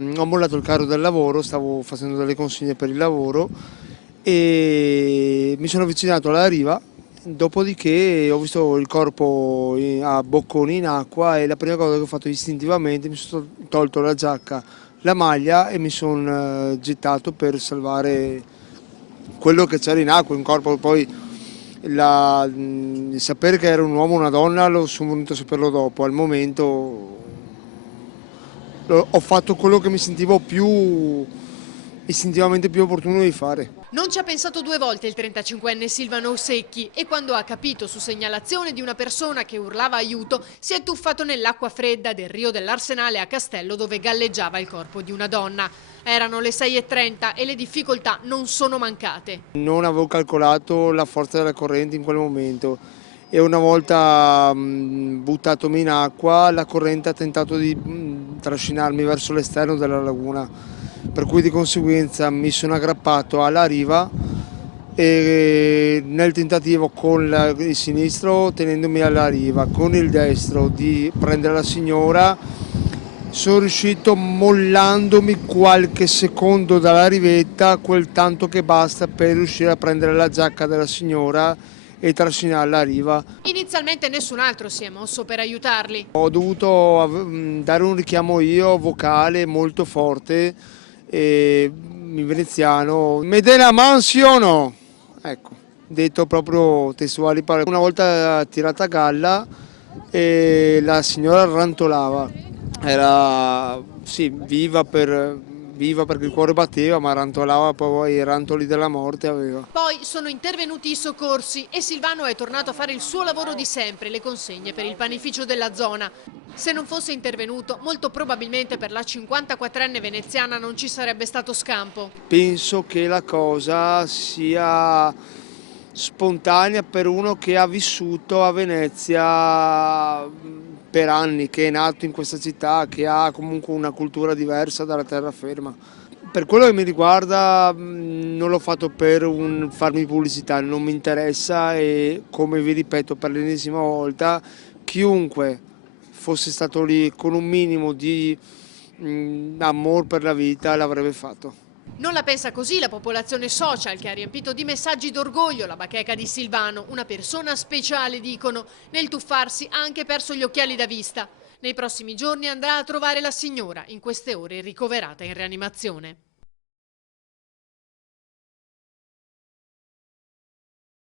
Ho mollato il carro del lavoro, stavo facendo delle consegne per il lavoro e mi sono avvicinato alla riva, dopodiché ho visto il corpo a bocconi in acqua e la prima cosa che ho fatto istintivamente mi sono tolto la giacca, la maglia e mi sono gettato per salvare quello che c'era in acqua, in corpo. Poi il sapere che era un uomo o una donna lo sono venuto a saperlo dopo, al momento ho fatto quello che mi sentivo più istintivamente più opportuno di fare. Non ci ha pensato due volte il 35enne Silvano Secchi e quando ha capito su segnalazione di una persona che urlava aiuto si è tuffato nell'acqua fredda del Rio dell'Arsenale a Castello dove galleggiava il corpo di una donna. Erano le 6:30 e le difficoltà non sono mancate. Non avevo calcolato la forza della corrente in quel momento e una volta buttatomi in acqua la corrente ha tentato di trascinarmi verso l'esterno della laguna, per cui di conseguenza mi sono aggrappato alla riva e nel tentativo con il sinistro tenendomi alla riva, con il destro di prendere la signora, sono riuscito mollandomi qualche secondo dalla rivetta, quel tanto che basta per riuscire a prendere la giacca della signora e trascinarla a riva. Inizialmente nessun altro si è mosso per aiutarli. Ho dovuto dare un richiamo io vocale molto forte in veneziano, Medena man sì o no? Ecco, detto proprio testuali parole. Una volta tirata a galla e la signora rantolava, era sì, viva perché il cuore batteva, ma rantolava, poi i rantoli della morte aveva. Poi sono intervenuti i soccorsi e Silvano è tornato a fare il suo lavoro di sempre, le consegne per il panificio della zona. Se non fosse intervenuto, molto probabilmente per la 54enne veneziana non ci sarebbe stato scampo. Penso che la cosa sia spontanea per uno che ha vissuto a Venezia per anni, che è nato in questa città, che ha comunque una cultura diversa dalla terraferma. Per quello che mi riguarda non l'ho fatto per farmi pubblicità, non mi interessa e come vi ripeto per l'ennesima volta, chiunque fosse stato lì con un minimo di amor per la vita l'avrebbe fatto. Non la pensa così la popolazione social che ha riempito di messaggi d'orgoglio la bacheca di Silvano, una persona speciale dicono, nel tuffarsi ha anche perso gli occhiali da vista. Nei prossimi giorni andrà a trovare la signora, in queste ore ricoverata in rianimazione.